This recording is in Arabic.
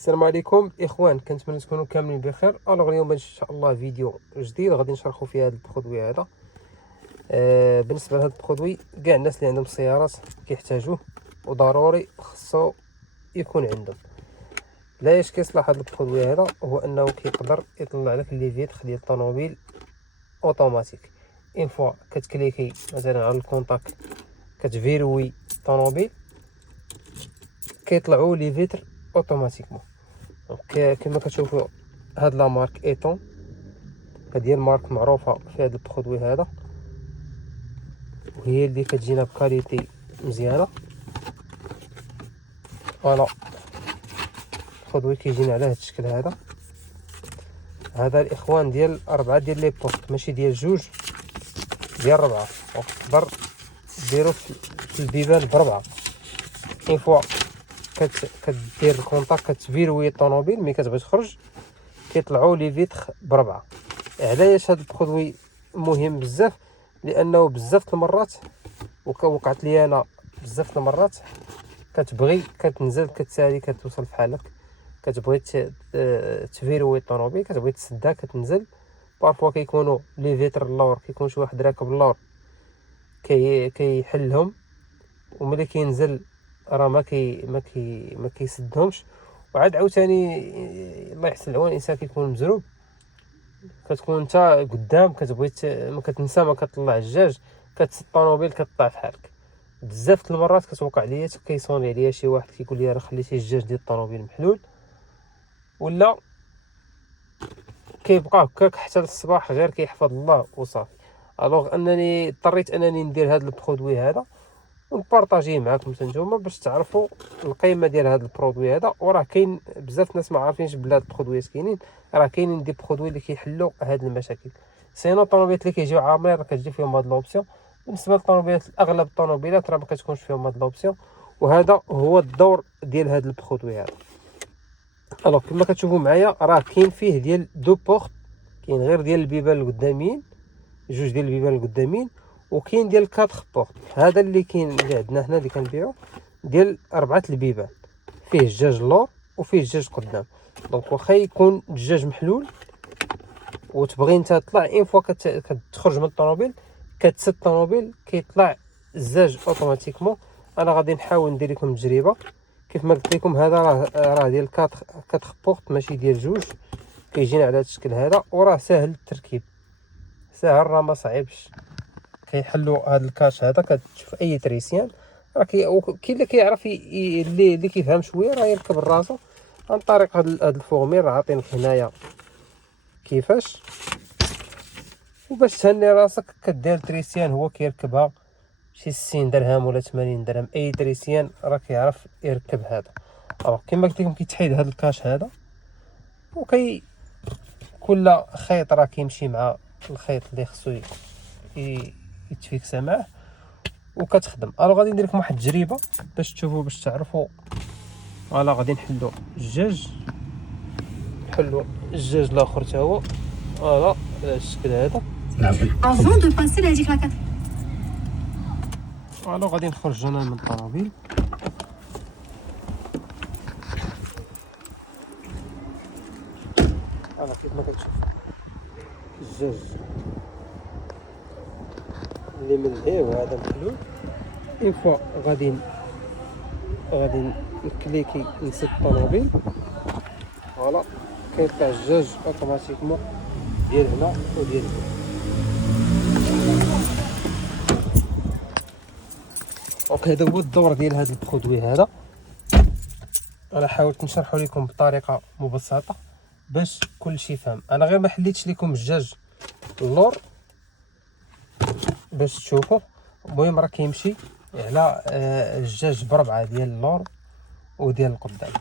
السلام عليكم اخوان، كنتمنى تكونوا كاملين بخير. الوغ اليوم ان شاء الله فيديو جديد غادي نشرحوا فيه هذا البرودوي هذا. بالنسبه لهذا البرودوي كاع الناس اللي عندهم سيارات كيحتاجوه وضروري خصو يكون عندهم. علاش كيصلح هذا البرودوي هذا؟ هو انه كيقدر يطلع لك لي فيتر ديال الطوموبيل اوتوماتيك. اون فوا كتكليكي مثلا على الكونتاك كتفيروي الطوموبيل كيطلعوا لي فيتر اوتوماتيكمون. كما كتشوفوا هاد لا مارك ايتون، هذه المارك معروفه في هذا البرودوي هذا، وهي اللي كتجينا بكاليتي مزيانه. فوالا البرودوي كيجينا على هذا الشكل هذا. هذا الاخوان ديال 4 ديال لي بوست، ماشي ديال 2 ديال 4. تقدر ديرو في البيبان ب4. اون فوا كدير الكونتاك كتفيروي الطوموبيل ملي كتبغي تخرج كيطلعوا لي فيتر ب4. علاش هذا البرودوي مهم بزاف؟ لانه بزاف المرات وقعت لي انا بزاف المرات كتبغي كتنزل كتسالي كتوصل فحالك كتبغي تفيروي الطوموبيل كتبغي تسدها كتنزل بارفوا كيكونوا لي فيتر اللور كيكون شي واحد راكب اللور كيحلهم وملي كينزل راه ما كيسدهمش. وعاد عاوتاني الله يحسن العون الانسان كيكون مزروب، كتكون انت قدام كتبغي ما كتنسى ما كتطلع الجاج كتسد الطوموبيل كتطلع فحالك. بزاف المرات كتوقع ليا كيصوني عليا شي واحد كيقول لي راه خليتي الجاج ديال الطوموبيل محلول، ولا كيبقى هكاك حتى للصباح غير كيحفظ الله وصافي. الوغ انني اضطريت انني ندير هذا البرودوي هذا ونبارطاجيه معكم نتوما باش تعرفوا القيمه ديال هذا البرودوي هذا. وراه كاين بزاف ناس ما عارفينش بلا هاد البرودويات كاينين، راه كاينين دي برودوي اللي كيحلوا هاد المشاكل. سينو الطوموبيلات اللي كيجيو عامرين راه كتجي فيهم هاد لوبسيون. بالنسبه للطوموبيلات اغلب الطوموبيلات راه ما كتكونش فيهم هاد لوبسيون، وهذا هو الدور ديال هاد البرودوي هذا. الوغ كما كتشوفوا معايا راه كاين فيه ديال دو بورت، كاين غير ديال البيبان القداميين، 2 ديال البيبان القداميين، وكاين ديال 4 بورت. هذا اللي كاين اللي عندنا هنا اللي كنبيعو ديال 4 البيبان، فيه الجاج اللور وفيه الجاج قدام. دونك واخا يكون الدجاج محلول وتبغي انت تطلع اون فوا كتخرج من الطوموبيل كتسد الطوموبيل كيطلع الزاج اوتوماتيكمون. انا غادي نحاول ندير لكم تجربه. كيف ما قلت لكم هذا راه ديال 4 بورت ماشي ديال 2. كيجينا على هذا الشكل هذا وراه ساهل التركيب، ساهل راه ما صعيبش. كيحلوا هذا الكاش هذا كتشوف اي تريسيان راه كاين اللي كيعرف اللي كيفهم شويه راه يركب راسو عن طريق هذا الفورمير. راه عاطينك هنايا كيفاش، وباش تهني راسك كدير تريسيان هو كيركبها شي 60 درهم ولا 80 درهم. اي تريسيان راه كيعرف يركب هذا. كما قلت لكم كيتحيد هذا الكاش هذا كل خيط راه كيمشي مع الخيط اللي خصو يتفيكسا معاه وكتخدم. انا غادي ندير لكم واحد التجربه باش تشوفوا باش تعرفوا. فوالا غادي نحلوا الدجاج الاخر حتى هو فوالا على الشكل هذا. Avant de passer la claquette. فوالا غادي نخرج انا من الطوموبيل. فوالا كيف ما كتشوف الدجاج اللي ملهي وهذا محلول. اون فوا غادي نكليكي نسد الطوموبيل فوالا كيطلع الدجاج اوتوماتيكمون ديال هنا وديال هنا. دونك هذا هو الدور ديال هذا البرودوي هذا. انا حاولت نشرحه لكم بطريقه مبسطه باش كلشي فهم. انا غير ما حليتش لكم الدجاج اللور باش تشوفوا. المهم راه كيمشي على الدجاج ب4 ديال اللور وديال القدام.